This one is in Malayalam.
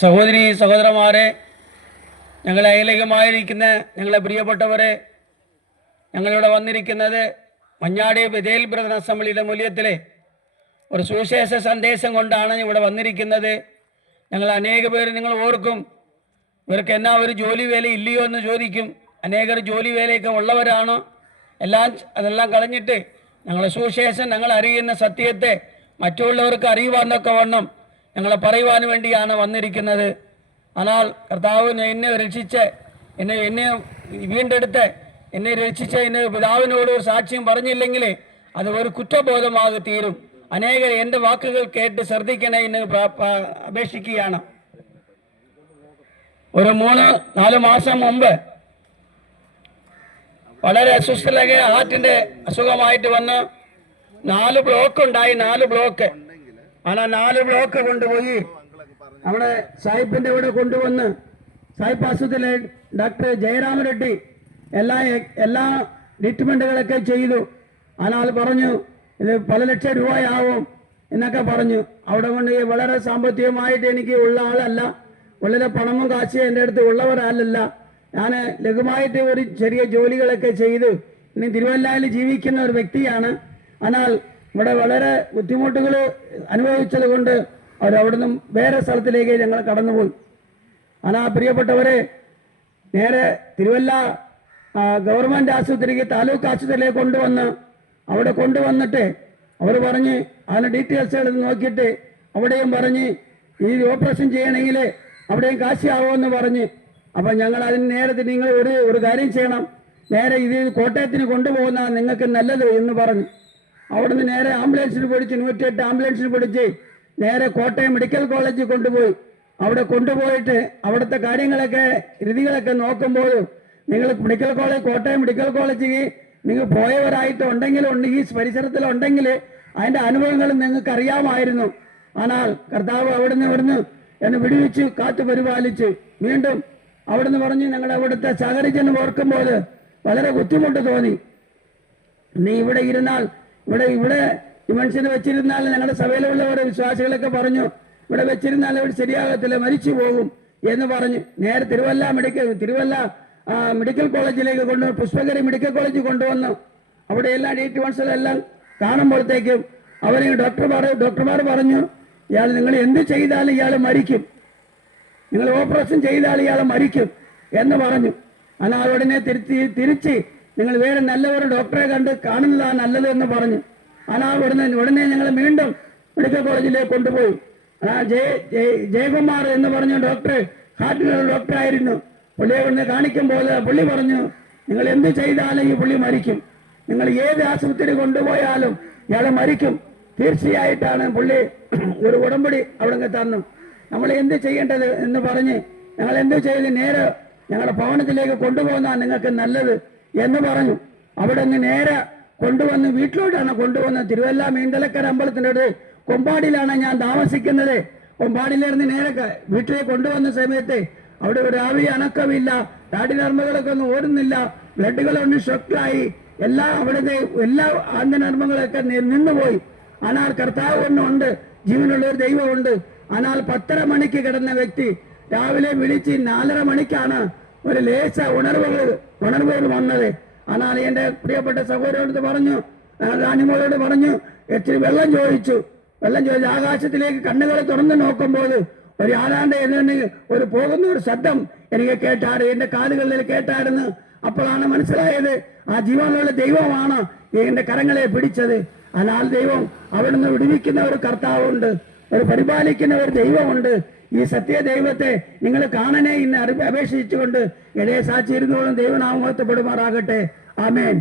സഹോദരി സഹോദരന്മാരെ, ഞങ്ങളെ ഐലികമായിരിക്കുന്ന ഞങ്ങളെ പ്രിയപ്പെട്ടവരെ, ഞങ്ങളിവിടെ വന്നിരിക്കുന്നത് മഞ്ഞാടി ബഥേൽ ബ്രദർ അസംബ്ലിയുടെ മൂല്യത്തിലെ ഒരു സുവിശേഷ സന്ദേശം കൊണ്ടാണ് ഇവിടെ വന്നിരിക്കുന്നത്. ഞങ്ങൾ അനേക പേര് നിങ്ങൾ ഓർക്കും, ഇവർക്ക് എന്നാ ഒരു ജോലി വേല ഇല്ലയോ എന്ന് ചോദിക്കും. അനേകർ ജോലി വേലയൊക്കെ ഉള്ളവരാണ്. അതെല്ലാം കളഞ്ഞിട്ട് ഞങ്ങളെ സുവിശേഷം, ഞങ്ങൾ അറിയുന്ന സത്യത്തെ മറ്റുള്ളവർക്ക് അറിയുവാനൊക്കെ വണ്ണം ഞങ്ങളെ പറയുവാൻ വേണ്ടിയാണ് വന്നിരിക്കുന്നത്. എന്നാൽ കർത്താവ് എന്നെ രക്ഷിച്ച് എന്നെ വീണ്ടെടുത്ത് എന്നെ രക്ഷിച്ച് എന്നെ പിതാവിനോട് ഒരു സാക്ഷ്യം പറഞ്ഞില്ലെങ്കിൽ അത് ഒരു കുറ്റബോധമായി തീരും. അനേകർ എൻ്റെ വാക്കുകൾ കേട്ട് ശ്രദ്ധിക്കണേ എന്ന് അപേക്ഷിക്കുകയാണ്. ഒരു 3-4 മാസം മുമ്പ് വളരെ അസ്വസ്ഥതയൊക്കെ ഹാർട്ടിൻ്റെ അസുഖമായിട്ട് വന്ന് 4 ബ്ലോക്ക് ഉണ്ടായി. 4 ബ്ലോക്ക്. ആ 4 ബ്ലോക്ക് കൊണ്ടുപോയി നമ്മുടെ സാഹിബിൻ്റെ ഇവിടെ കൊണ്ടുവന്ന് സാഹിബ് ആശുപത്രിയിലെ ഡോക്ടർ ജയറാം റെഡ്ഡി എല്ലാ ട്രീറ്റ്മെൻറ്റുകളൊക്കെ ചെയ്തു. ஆனால் പറഞ്ഞു ഇത് പല ലക്ഷം രൂപയാവും എന്നൊക്കെ പറഞ്ഞു. അവിടെ കൊണ്ട് വളരെ സാമ്പത്തികമായിട്ട് എനിക്ക് ഉള്ള ആളല്ല, വളരെ പണവും കാശും എൻ്റെ അടുത്ത് ഉള്ളവരല്ല. ഞാൻ ലഘുവായിട്ട് ഒരു ചെറിയ ജോലികളൊക്കെ ചെയ്തു ഇനി തിരുവല്ലയിൽ ജീവിക്കുന്ന ഒരു വ്യക്തിയാണ്. എന്നാൽ ഇവിടെ വളരെ ബുദ്ധിമുട്ടുകൾ അനുഭവിച്ചത് കൊണ്ട് അവരവിടെ നിന്നും വേറെ സ്ഥലത്തിലേക്ക് ഞങ്ങൾ കടന്നുപോയി. എന്നാൽ പ്രിയപ്പെട്ടവരെ, നേരെ തിരുവല്ല ഗവൺമെൻറ് ആശുപത്രിക്ക് താലൂക്ക് ആശുപത്രിയിലേക്ക് അവിടെ കൊണ്ടുവന്നിട്ട് അവർ പറഞ്ഞ് അതിന് ഡീറ്റെയിൽസുകൾ നോക്കിയിട്ട് അവിടെയും പറഞ്ഞ് ഈ ഓപ്പറേഷൻ ചെയ്യണമെങ്കിൽ അവിടെയും കാശാവുമെന്ന് പറഞ്ഞ്. അപ്പം ഞങ്ങൾ അതിന് നേരത്തെ നിങ്ങൾ ഒരു കാര്യം ചെയ്യണം, നേരെ ഇത് കോട്ടയത്തിന് കൊണ്ടുപോകുന്ന നിങ്ങൾക്ക് നല്ലത് എന്ന് പറഞ്ഞു. അവിടുന്ന് നേരെ ആംബുലൻസിന് പിടിച്ച് 108 ആംബുലൻസിന് പിടിച്ച് നേരെ കോട്ടയം മെഡിക്കൽ കോളേജിൽ കൊണ്ടുപോയി. അവിടെ കൊണ്ടുപോയിട്ട് അവിടുത്തെ കാര്യങ്ങളൊക്കെ രീതികളൊക്കെ നോക്കുമ്പോൾ നിങ്ങൾ കോട്ടയം മെഡിക്കൽ കോളേജിൽ നിങ്ങൾ പോയവരായിട്ട് ഈ പരിസരത്തിലുണ്ടെങ്കിൽ അതിൻ്റെ അനുഭവങ്ങൾ നിങ്ങൾക്ക് അറിയാമായിരുന്നു. എന്നാൽ കർത്താവ് ഇവിടുന്ന് എന്നെ വിടുവിച്ച് കാത്തു പരിപാലിച്ച് വീണ്ടും അവിടുന്ന് പറഞ്ഞ് ഞങ്ങൾ അവിടുത്തെ സഹകരിച്ചെന്ന് ഓർക്കുമ്പോൾ വളരെ ബുദ്ധിമുട്ട് തോന്നി. നീ ഇവിടെ ഇരുന്നാൽ ഇവിടെ ഈ മനുഷ്യനെ വെച്ചിരുന്നാൽ ഞങ്ങളുടെ സഭയിലുള്ളവരെ വിശ്വാസികളൊക്കെ പറഞ്ഞു ഇവിടെ വെച്ചിരുന്നാൽ ഇവിടെ ശരിയാകത്തില്ല, മരിച്ചു പോകും എന്ന് പറഞ്ഞു. നേരെ തിരുവല്ല മെഡിക്കൽ കോളേജിലേക്ക് പുഷ്പഗിരി മെഡിക്കൽ കോളേജിൽ കൊണ്ടുവന്നു. അവിടെ എല്ലാ ട്രീറ്റ്മെന്റ്സിലെല്ലാം കാണുമ്പോഴത്തേക്കും അവരെ ഡോക്ടർമാർ പറഞ്ഞു, ഇയാൾ നിങ്ങൾ എന്ത് ചെയ്താലും ഇയാൾ മരിക്കും, നിങ്ങൾ ഓപ്പറേഷൻ ചെയ്താൽ ഇയാൾ മരിക്കും എന്ന് പറഞ്ഞു. എന്നാൽ ഉടനെ തിരിച്ച് നിങ്ങൾ വേറെ നല്ലൊരു ഡോക്ടറെ കാണുന്നതാണ് നല്ലത് എന്ന് പറഞ്ഞു. എന്നാൽ ഉടനെ ഞങ്ങൾ വീണ്ടും മെഡിക്കൽ കോളേജിലേക്ക് കൊണ്ടുപോയി. ജയകുമാർ എന്ന് പറഞ്ഞ ഡോക്ടർ ഹാർട്ടിനുള്ള ഡോക്ടറായിരുന്നു. പുള്ളിയെ ഇവിടുന്ന് കാണിക്കുമ്പോൾ പുള്ളി പറഞ്ഞു, നിങ്ങൾ എന്ത് ചെയ്താലും ഈ പുള്ളി മരിക്കും, നിങ്ങൾ ഏത് ആശുപത്രി കൊണ്ടുപോയാലും ഇയാൾ മരിക്കും തീർച്ചയായിട്ടാണ്. പുള്ളി ഒരു ഉടമ്പടി അവിടെ തന്നു. നമ്മൾ എന്ത് ചെയ്യേണ്ടത് എന്ന് പറഞ്ഞ് ഞങ്ങൾ എന്ത് ചെയ്ത് നേരെ ഞങ്ങളുടെ ഭവനത്തിലേക്ക് കൊണ്ടുപോകുന്നതാണ് നിങ്ങൾക്ക് നല്ലത് എന്ന് പറഞ്ഞു. അവിടെ നിന്ന് നേരെ കൊണ്ടുവന്ന് വീട്ടിലോട്ടാണ് കൊണ്ടുവന്ന് തിരുവല്ല മീന്തലക്കര അമ്പലത്തിൻ്റെ അടുത്ത് കൊമ്പാടിയിലാണ് ഞാൻ താമസിക്കുന്നത്. കൊമ്പാടിയിലിരുന്ന് നേരെ വീട്ടിലേക്ക് കൊണ്ടുവന്ന സമയത്ത് അവിടെ ഒരു ആവി അനക്കമില്ല, നാടിനർമ്മകളൊക്കെ ഒന്നും ഓടുന്നില്ല, ബ്ലഡുകളൊന്നും ഷോക്കായി, അവിടുത്തെ എല്ലാ ആന്തനർമ്മങ്ങളൊക്കെ നിന്നുപോയി. ஆனால் കർത്താവ് ഒന്നുണ്ട്, ജീവനുള്ള ഒരു ദൈവമുണ്ട്. ஆனால் 10:30 മണിക്ക് കിടന്ന വ്യക്തി രാവിലെ വിളിച്ച് 4:30 മണിക്കാണ് ഒരു ലേശ ഉണർവുകൾ വന്നത്. ஆனால் എൻ്റെ പ്രിയപ്പെട്ട സഹോദരനോട് പറഞ്ഞു, റാണിമോളോട് പറഞ്ഞു, ഇച്ചിരി വെള്ളം ചോദിച്ചു. ആകാശത്തിലേക്ക് കണ്ണുകൾ തുറന്നു നോക്കുമ്പോൾ ഒരു ആരാണ്ട് പോകുന്ന ഒരു ശബ്ദം എനിക്ക് എൻ്റെ കാതുകളിൽ കേട്ടായിരുന്നു. അപ്പോഴാണ് മനസ്സിലായത് ആ ജീവനുള്ള ദൈവമാണ് എൻ്റെ കരങ്ങളെ പിടിച്ചത്. എന്നാൽ ദൈവം അവിടുന്ന് വിടുവിക്കുന്ന ഒരു കർത്താവുണ്ട്, ഒരു പരിപാലിക്കുന്ന ഒരു ദൈവമുണ്ട്. ഈ സത്യ ദൈവത്തെ നിങ്ങൾ കാണണേ ഇന്ന് അപേക്ഷിച്ചുകൊണ്ട് ഇടയെ സാക്ഷിയിരുന്നോളും ദൈവനാമം മഹത്വപ്പെടുമാറാകട്ടെ. ആമേൻ.